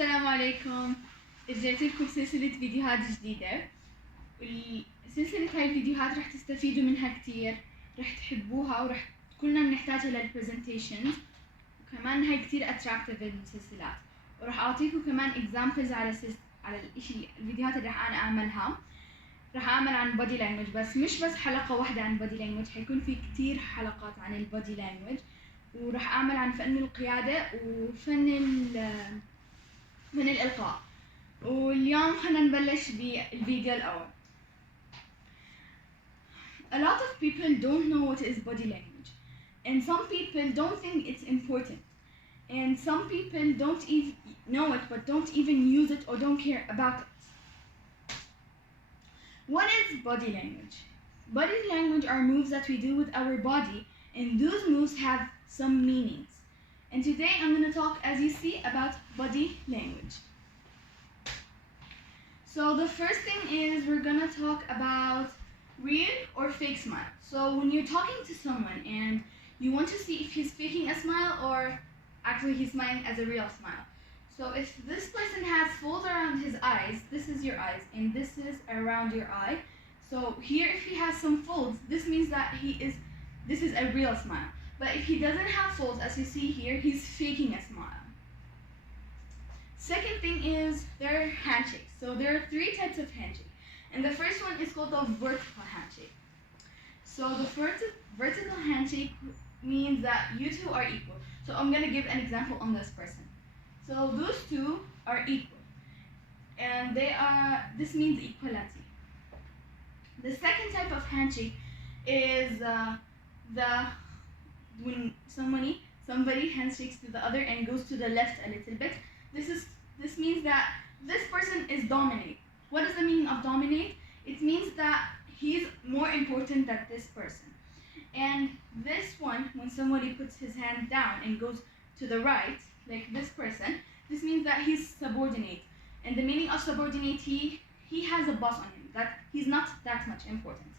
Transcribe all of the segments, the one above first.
السلام عليكم. رجعت لكم سلسلة فيديوهات جديدة. سلسلة هاي الفيديوهات رح تستفيدوا منها كتير، رح تحبوها ورح كلنا بنحتاجها للبرزنتيشنز، وكمان هاي كتير اتراكتيف السلسلات. وراح اعطيكم كمان اكزامبلز على الاشي الفيديوهات اللي رح انا اعملها. رح اعمل عن بودي لانجوج، بس مش بس حلقة واحدة عن بودي لانجوج، حيكون في كتير حلقات عن البودي لانجوج. وراح اعمل عن فن القيادة وفن من الإلقاء. واليوم خلينا نبلش بالفيجا الأول. A lot of people don't know what is body language, and some people don't think it's important, and some people don't even know it but don't even use it or don't care about it. What is body language? Body language are moves that we do with our body, and those moves have some meanings. And today I'm going to talk, as you see, about body language. So the first thing is we're gonna talk about real or fake smile. So when you're talking to someone and you want to see if he's faking a smile or actually he's smiling as a real smile. So if this person has folds around his eyes, this is your eyes and this is around your eye. So here if he has some folds, this means that this is a real smile. But if he doesn't have folds, as you see here, he's faking a smile. Second thing is their handshakes. So there are three types of handshake. And the first one is called the vertical handshake. So the vertical handshake means that you two are equal. So I'm going to give an example on this person. So those two are equal. And this means equality. The second type of handshake is when somebody handshakes to the other and goes to the left a little bit. This means that this person is dominate. What is the meaning of dominate? It means that he's more important than this person. And this one, when somebody puts his hand down and goes to the right, like this person, this means that he's subordinate. And the meaning of subordinate, he has a boss on him, that he's not that much important.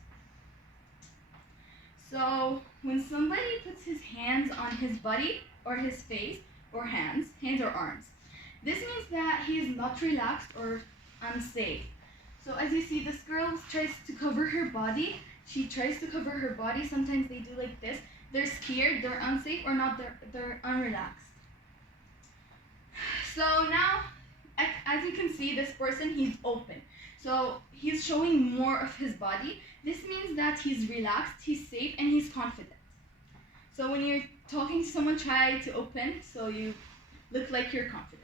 So when somebody puts his hands on his body or his face or hands or arms, this means that he is not relaxed or unsafe. So as you see, this girl tries to cover her body. She tries to cover her body. Sometimes they do like this. They're scared, they're unsafe, or not, they're unrelaxed. So now, as you can see, this person, he's open. So he's showing more of his body. This means that he's relaxed, he's safe, and he's confident. So when you're talking to someone, try to open so you look like you're confident.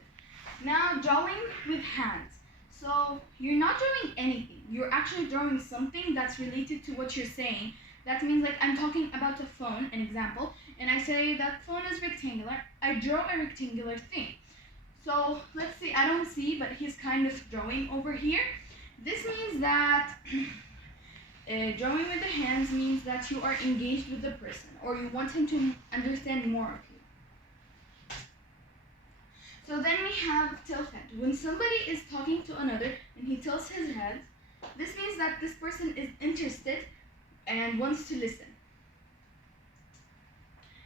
Now, drawing with hands. So you're not drawing anything. You're actually drawing something that's related to what you're saying. That means, like, I'm talking about a phone, an example, and I say that phone is rectangular. I draw a rectangular thing. So let's see, I don't see, but he's kind of drawing over here. This means that drawing with the hands means that you are engaged with the person, or you want him to understand more of you. So then we have tilt head. When somebody is talking to another and he tilts his head, this means that this person is interested and wants to listen.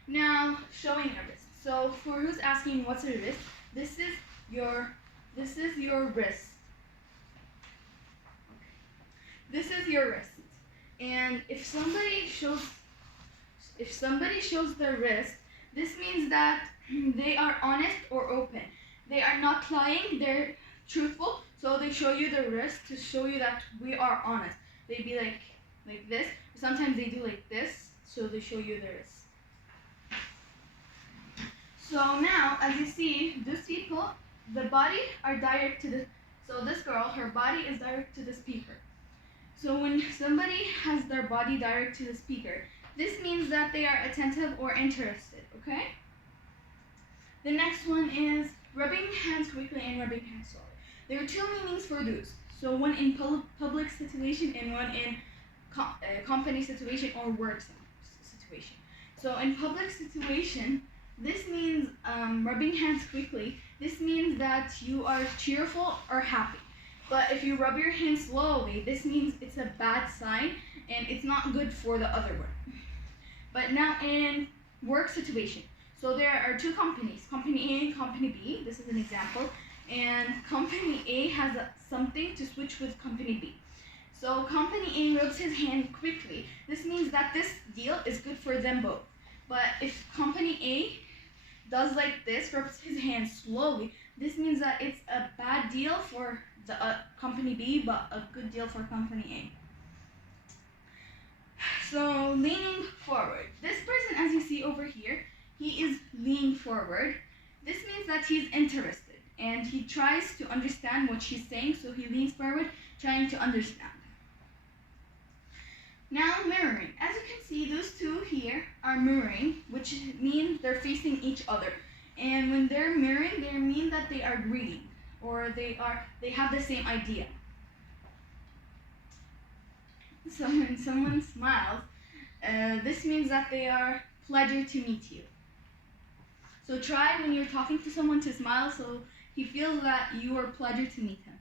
Now, showing a wrist. So for who's asking what's a wrist, this is your wrist. Okay. This is your wrist. And if somebody shows their wrist, this means that they are honest or open. They are not lying, they're truthful. So they show you the wrist to show you that we are honest. They be like this. Sometimes they do like this, so they show you the wrist. So now, as you see, these people, the body are direct to so this girl, her body is direct to the speaker. So when somebody has their body direct to the speaker, this means that they are attentive or interested, okay? The next one is rubbing hands quickly and rubbing hands slowly. There are two meanings for those. So one in public situation and one in company situation or work situation. So in public situation, this means rubbing hands quickly. This means that you are cheerful or happy. But if you rub your hands slowly, this means it's a bad sign and it's not good for the other one. But now in work situation, so there are two companies, company A and company B, this is an example, and company A has something to switch with company B. So company A rubs his hand quickly. This means that this deal is good for them both. But if company A does like this, rubs his hand slowly, this means that it's a bad deal for the company B, but a good deal for company A. So leaning forward. This person, as you see over here, he is leaning forward. This means that he's interested and he tries to understand what she's saying, so he leans forward trying to understand. Now mirroring. As you can see, those two here are mirroring, which means they're facing each other. And when they're mirroring, they mean that they are agreeing, or they have the same idea. So when someone smiles, this means that they are pleasure to meet you. So try when you're talking to someone to smile so he feels that you are pleasure to meet him.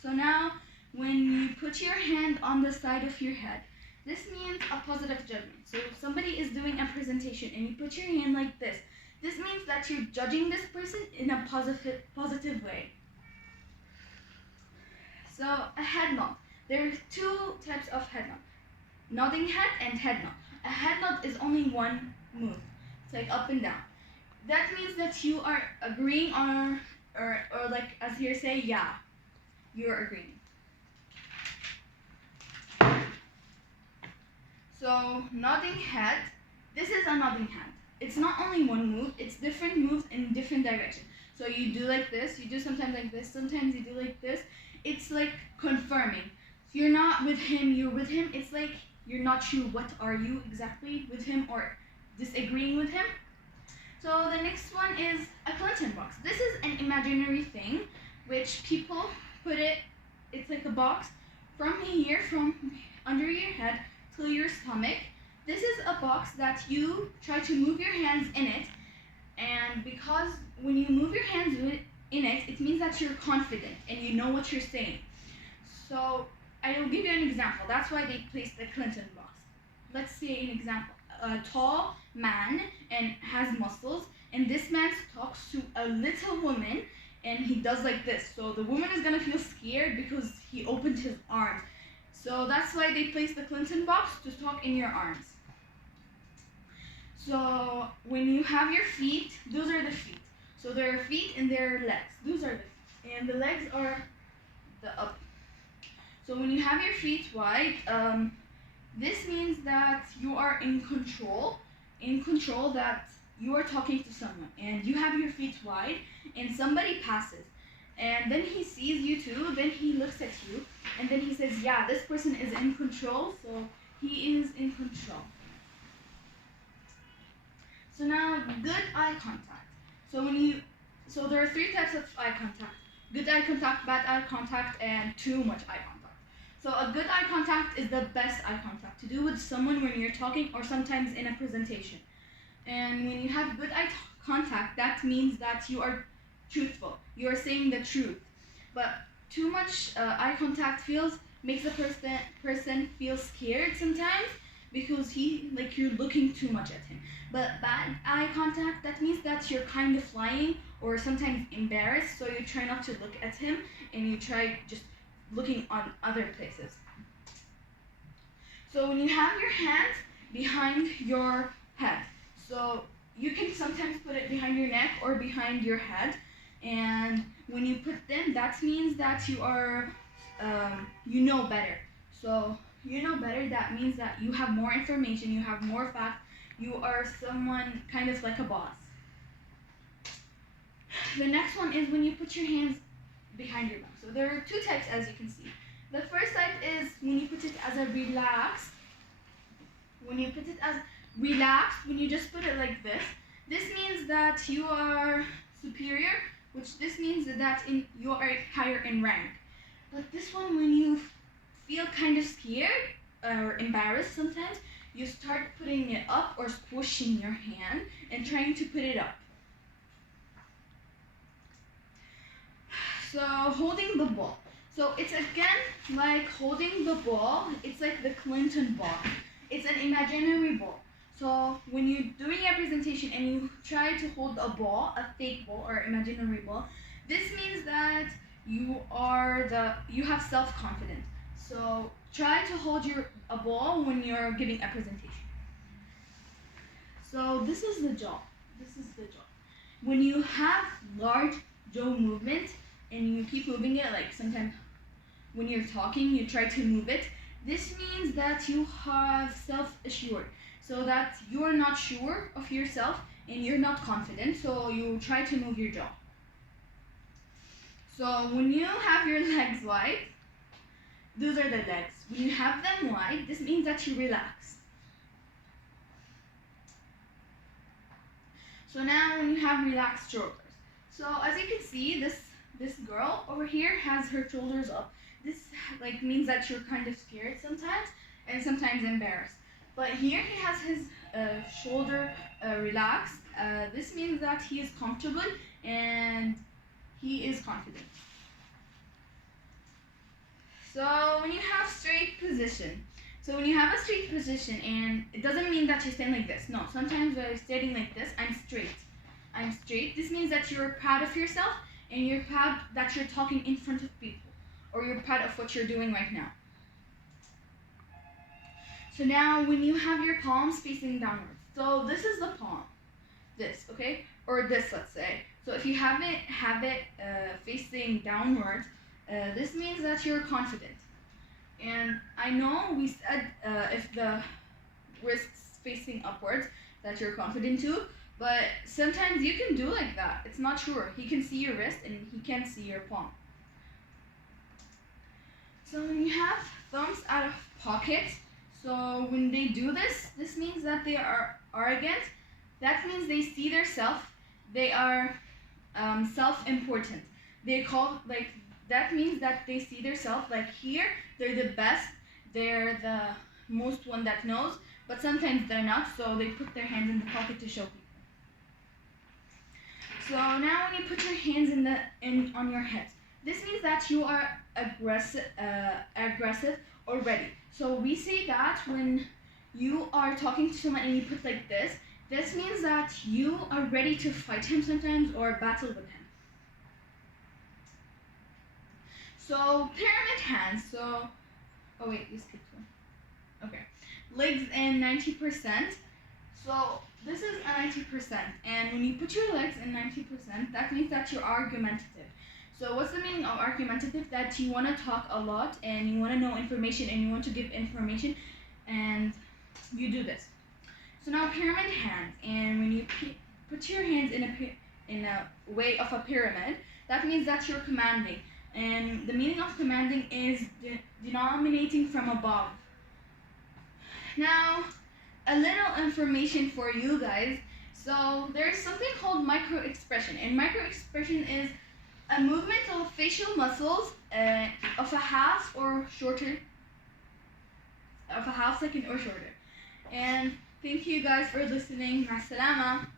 So now, when you put your hand on the side of your head, this means a positive judgment. So if somebody is doing a presentation and you put your hand like this means that you're judging this person in a positive way. So a head nod. There are two types of head nod. Nodding head and head nod. A head nod is only one move. It's like up and down. That means that you are agreeing on, or like as here say, yeah, you're agreeing. So nodding head, this is a nodding head. It's not only one move, it's different moves in different directions. So you do like this, you do sometimes like this, sometimes you do like this. It's like confirming. So you're not with him, you're with him. It's like you're not sure what are you exactly with him or disagreeing with him. So the next one is a Clinton box. This is an imaginary thing which people put it, it's like a box from here, from under your head to your stomach. This is a box that you try to move your hands in it, and because when you move your hands in it, it means that you're confident and you know what you're saying. So I will give you an example. That's why they placed the Clinton box. Let's say an example. A tall man and has muscles, and this man talks to a little woman and he does like this. So the woman is gonna feel scared because he opened his arms. So that's why they placed the Clinton box, to talk in your arms. So when you have your feet, those are the feet. So there are feet and there are legs. Those are the feet. And the legs are the up. So when you have your feet wide, this means that you are in control that you are talking to someone and you have your feet wide and somebody passes. And then he sees you too, then he looks at you, and then he says, yeah, this person is in control, so he is in control. So now, good eye contact. So there are three types of eye contact. Good eye contact, bad eye contact, and too much eye contact. So a good eye contact is the best eye contact to do with someone when you're talking or sometimes in a presentation. And when you have good eye contact, that means that you are truthful. You are saying the truth. But too much eye contact makes a person feel scared sometimes because you're looking too much at him. But bad eye contact, that means that you're kind of lying or sometimes embarrassed, so you try not to look at him and you try just looking on other places. So when you have your hands behind your head, so you can sometimes put it behind your neck or behind your head, and when you put them, that means that you are, you know better. So you know better, that means that you have more information, you have more facts, you are someone kind of like a boss. The next one is when you put your hands behind your back. So there are two types, as you can see. The first type is when you put it as a relaxed. When you put it as relaxed, when you just put it like this means that you are superior, which this means that you are higher in rank. But this one, when you feel kind of scared or embarrassed sometimes, you start putting it up or squishing your hand and trying to put it up. So holding the ball. So it's again like holding the ball. It's like the Clinton ball. It's an imaginary ball. So when you're doing a presentation and you try to hold a ball, a fake ball or imaginary ball, this means that you have self-confidence. So try to hold a ball when you're giving a presentation. So this is the jaw. This is the jaw. When you have large jaw movement and you keep moving it, like sometimes when you're talking, you try to move it. This means that you have self-assured, so that you're not sure of yourself and you're not confident, so you try to move your jaw. So when you have your legs wide, those are the legs. When you have them wide, this means that you relax. So now when you have relaxed shoulders. So as you can see, this girl over here has her shoulders up. This means that you're kind of scared sometimes and sometimes embarrassed. But here he has his shoulder relaxed. This means that he is comfortable and he is confident. So when you have straight position, and it doesn't mean that you stand like this. No, sometimes when you're standing like this, I'm straight. I'm straight. This means that you're proud of yourself and you're proud that you're talking in front of people, or you're proud of what you're doing right now. So now when you have your palms facing downwards, so this is the palm, this, okay? Or this, let's say. So if you have it facing downwards, this means that you're confident. And I know we said if the wrist's facing upwards, that you're confident too, but sometimes you can do like that. It's not sure. He can see your wrist and he can't see your palm. So when you have thumbs out of pocket, so when they do this, this means that they are arrogant. That means they see their self. They are self-important. That means that they see their self like here, they're the best, they're the most one that knows, but sometimes they're not, so they put their hands in the pocket to show people. So now when you put your hands on your head, this means that you are aggressive or ready. So we say that when you are talking to someone and you put like this means that you are ready to fight him sometimes or battle with him. So pyramid hands, oh wait, you skipped one. Okay, legs in 90%. So this is a 90%, and when you put your legs in 90%, that means that you're argumentative. So what's the meaning of argumentative? That you want to talk a lot, and you want to know information, and you want to give information, and you do this. So now pyramid hands, and when you put your hands in a way of a pyramid, that means that you're commanding. And the meaning of commanding is denominating from above. Now, a little information for you guys. So there's something called micro-expression, and micro-expression is a movement of facial muscles of a half second or shorter. And thank you guys for listening. Ma salama.